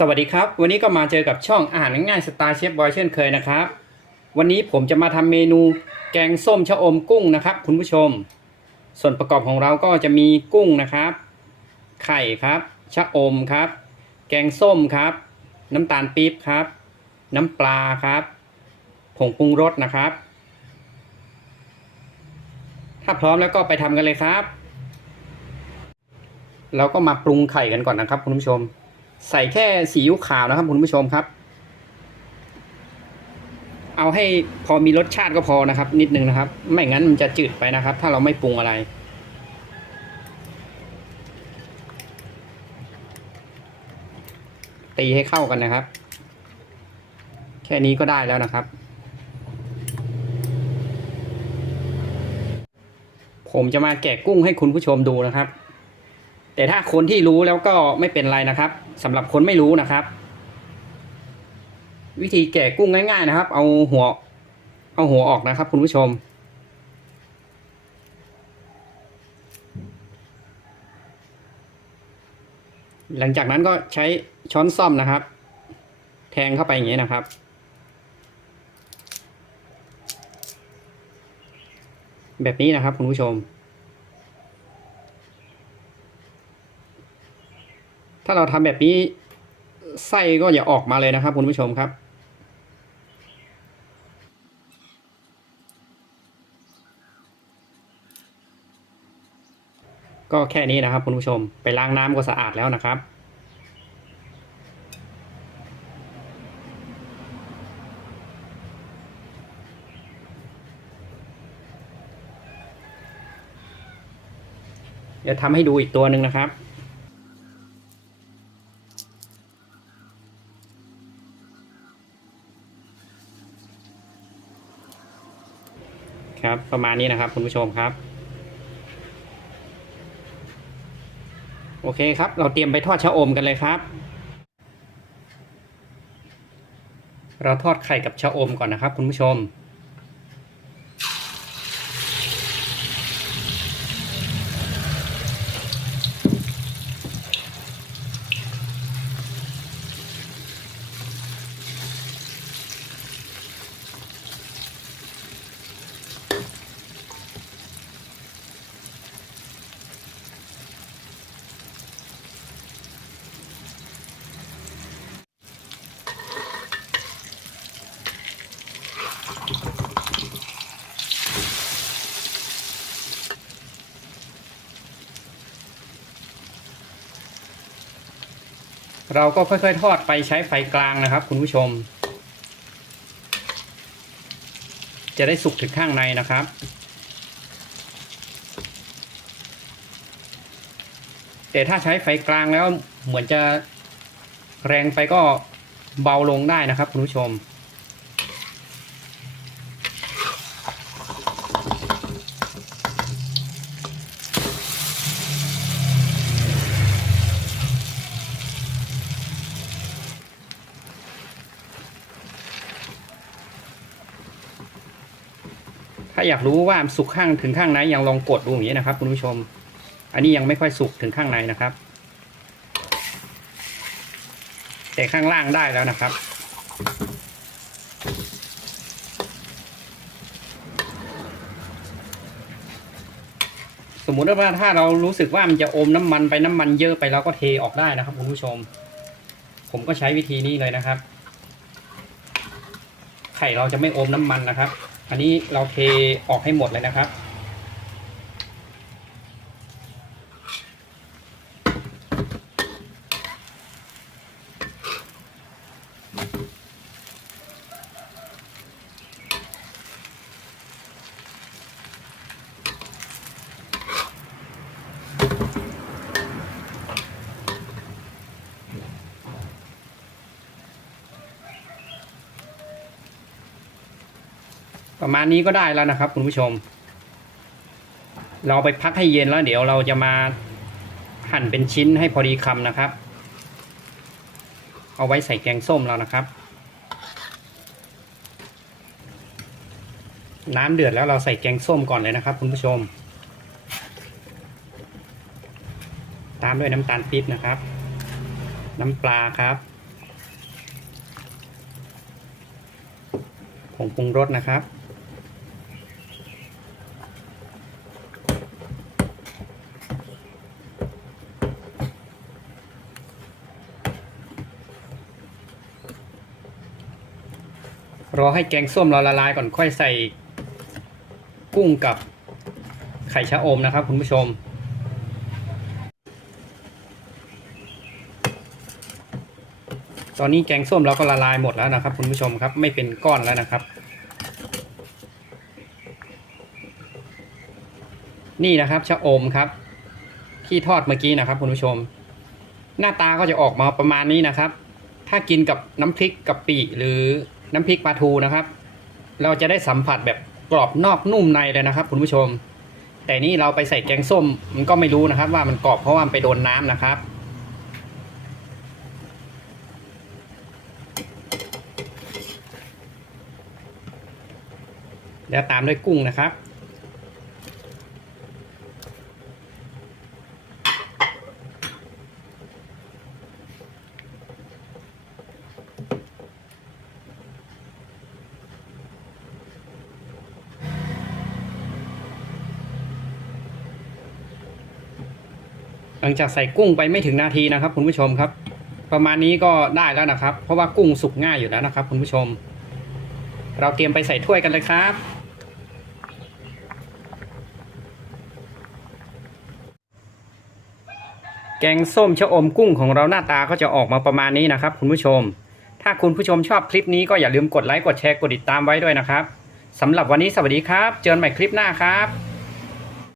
สวัสดีครับ วันนี้ก็มาเจอกับช่องอาหารง่ายสไตล์เชฟบอยเช่นเคยนะครับ วันนี้ผมจะมาทำเมนูแกงส้มชะอมกุ้งนะครับ คุณผู้ชม ส่วนประกอบของเราก็จะมีกุ้งนะครับ ไข่ครับ ชะอมครับ แกงส้มครับ น้ำตาลปี๊บครับ น้ำปลาครับ ผงปรุงรสนะครับ ถ้าพร้อมแล้วก็ไปทำกันเลยครับ เราก็มาปรุงไข่กันก่อนนะครับ คุณผู้ชม ใส่แค่สีอิ๊วขาวนะครับคุณผู้ชมครับ เอาให้พอมีรสชาติก็พอนะครับ นิดนึงนะครับ ไม่งั้นมันจะจืดไปนะครับ ถ้าเราไม่ปรุงอะไร ตีให้เข้ากันนะครับ แค่นี้ก็ได้แล้วนะครับ ผมจะมาแกะกุ้งให้คุณผู้ชมดูนะครับ แต่ถ้าคนที่รู้แล้วก็ไม่เป็นไรนะครับสำหรับคนไม่รู้นะครับ วิธีแกะกุ้งง่าย ๆ นะครับ เอาหัว เอาหัวออกนะครับ คุณผู้ชม หลังจากนั้นก็ใช้ช้อนซ่อมนะครับ แทงเข้าไปอย่างนี้นะครับแบบนี้นะครับคุณผู้ชม ถ้าเราทำแบบนี้ไส้ก็อย่าออกมาเลยนะครับคุณผู้ชมครับ ก็แค่นี้นะครับคุณผู้ชมไปล้างน้ำก็สะอาดแล้วนะครับเดี๋ยวทำให้ดูอีกตัวหนึ่งนะครับ ครับ ประมาณนี้นะครับคุณผู้ชมครับ โอเคครับ เราเตรียมไปทอดชะอมกันเลยครับ เราทอดไข่กับชะอมก่อนนะครับ คุณผู้ชม เราก็ค่อยๆทอดไปใช้ไฟกลางนะครับ คุณผู้ชม จะได้สุกถึงข้างในนะครับแต่ถ้าใช้ไฟกลางแล้วเหมือนจะแรงไปก็เบาลงได้นะครับ คุณผู้ชม อยากรู้ว่าสุกข้างถึงข้างในยังลองกดดูอย่างนี้นะครับ คุณผู้ชม อันนี้ยังไม่ค่อยสุกถึงข้างในนะครับ แต่ข้างล่างได้แล้วนะครับ สมมุติว่าถ้าเรารู้สึกว่ามันจะอมน้ำมันไปน้ำมันเยอะไปเราก็เทออกได้นะครับ คุณผู้ชม ผมก็ใช้วิธีนี้เลยนะครับ ไข่เราจะไม่อมน้ำมันนะครับ อันนี้เราเทออกให้หมดเลยนะครับ ประมาณนี้ก็ได้แล้วนะครับ คุณผู้ชม เราไปพักให้เย็นแล้ว เดี๋ยวเราจะมาหั่นเป็นชิ้นให้พอดีคำนะครับ เอาไว้ใส่แกงส้มแล้วนะครับ น้ำเดือดแล้วเราใส่แกงส้มก่อนเลยนะครับ คุณผู้ชม ตามด้วยน้ำตาลปี๊บนะครับ น้ำปลาครับผงปรุงรสนะครับ รอให้แกงส้มเราละลายก่อนค่อยใส่กุ้งกับไข่ชะอมนะครับ คุณผู้ชม ตอนนี้แกงส้มเราก็ละลายหมดแล้วนะครับ คุณผู้ชมครับไม่เป็นก้อนแล้วนะครับ นี่นะครับชะอมครับ ที่ทอดเมื่อกี้นะครับ คุณผู้ชม หน้าตาก็จะออกมาประมาณนี้นะครับ ถ้ากินกับน้ำพริกกะปิหรือ น้ำพริกปลาทูนะครับ เราจะได้สัมผัสแบบกรอบนอกนุ่มในเลยนะครับ คุณผู้ชม แต่นี่เราไปใส่แกงส้มมันก็ไม่รู้นะครับ ว่ามันกรอบเพราะว่ามันไปโดนน้ำนะครับแล้วตามด้วยกุ้งนะครับ ลังจากใส่กุ้งไปไม่ถึงนาทีนะครับ คุณผู้ชมครับ ประมาณนี้ก็ได้แล้วนะครับ เพราะว่ากุ้งสุกง่ายอยู่แล้วนะครับ คุณผู้ชม เราเตรียมไปใส่ถ้วยกันเลยครับ แกงส้มชะอมกุ้งของเราหน้าตาก็จะออกมาประมาณนี้นะครับ คุณผู้ชม ถ้าคุณผู้ชมชอบคลิปนี้ก็อย่าลืมกดไลค์กดแชร์กดติดตามไว้ด้วยนะครับสำหรับวันนี้สวัสดีครับ เจอกันใหม่คลิปหน้าครับ